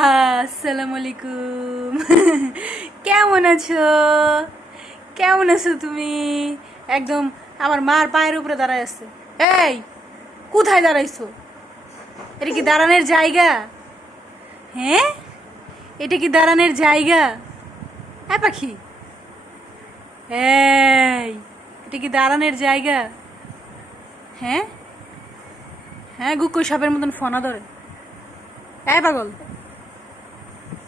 আসসালামু আলাইকুম। কেমন আছো? কেমন আছো তুমি? একদম আমার মার পায়ের উপরে দাঁড়ায় আছে। এই, কোথায় দাঁড়াইছো? এটা কি দাঁড়ানোর জায়গা? হ্যাঁ, এটা কি দাঁড়ানোর জায়গা? হ্যাঁ পাখি, এই, এটা কি দাঁড়ানোর জায়গা? হ্যাঁ হ্যাঁ, গুক্কো সাপের মতন ফনা ধরে। এই পাগল,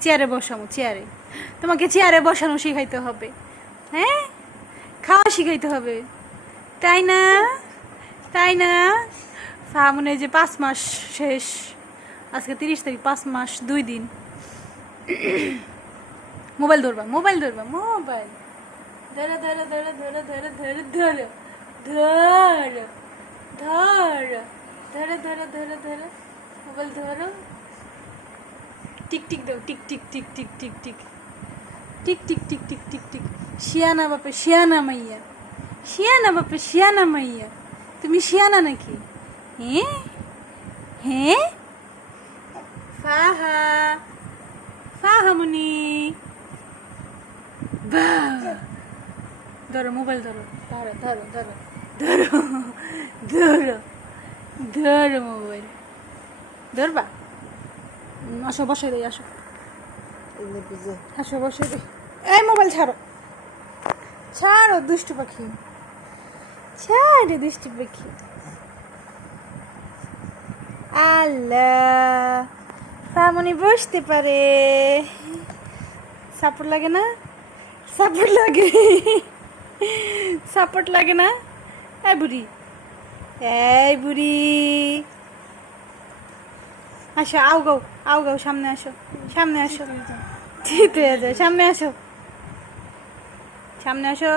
চেয়ারে বসামো, চেয়ারে। তোমাকে চেয়ারে বসানো শিখাইতে হবে। হ্যাঁ, খাওয়া শিখাইতে হবে, তাই না? তাই না? ফামনে যে 5 মাস শেষ, আজকে 30 তারিখ, 5 মাস 2 দিন। মোবাইল ধরবা, মোবাইল ধরবা, মোবাইল ধরো ধরো ধরো ধরো ধরো ধরো ধরো ধরো ধরো ধরো ধরো ধরো ধরো মোবাইল ধরো। টিক টিক দাও, tick tick tick tick tick tick tick tick tick tick tick tick. শিয়ানা বাপে শিয়ানা মাইয়া, শিয়ানা বাপে শিয়ানা মাইয়া। তুমি শিয়ানা নাকি? হ্যাঁ হ্যাঁ। ফাহা, ফাহামুনি, বাহ। ধরো মোবাইল ধরো, ধরো ধরো ধরো ধরো ধরো ধরো মোবাইল ধরবা। আসো, বসে দেই, আসো আসো, বসে দেই। এই মোবাইল ছাড়ো, ছাড়ো দুষ্টু পাখি, ছাড়ো দুষ্টু পাখি। আল্লাহ, ফামনি বসতে পারে। সাপোর্ট লাগে না? সাপোর্ট লাগে, সাপোর্ট লাগে না? এই বুড়ি, এই বুড়ি, আসো, আও গাও, সামনে আসো, সামনে আসো, ঠিক হয়ে যায়, সামনে আসো, সামনে আসো।